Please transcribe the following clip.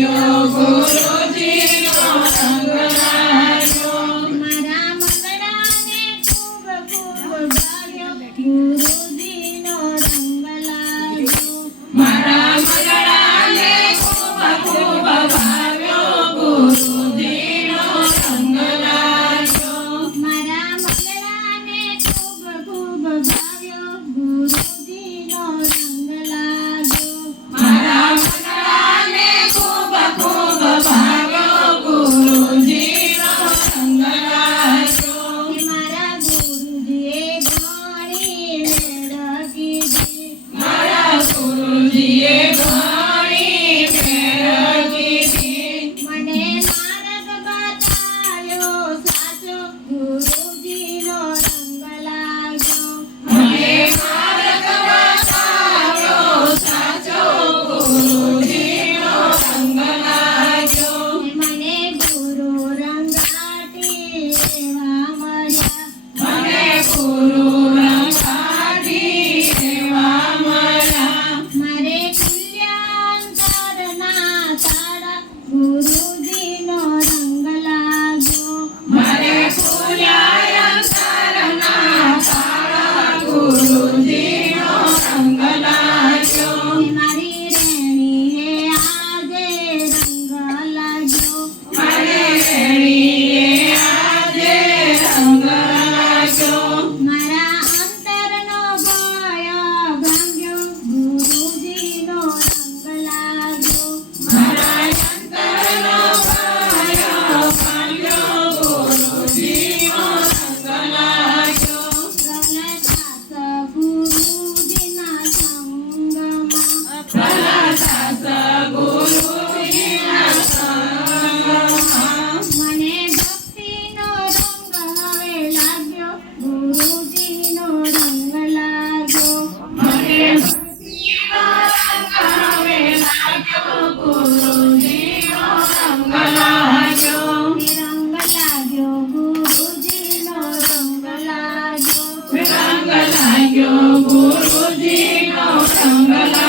લાગ્યો ગુરુજીનો Eu vou Ji Mao Sangala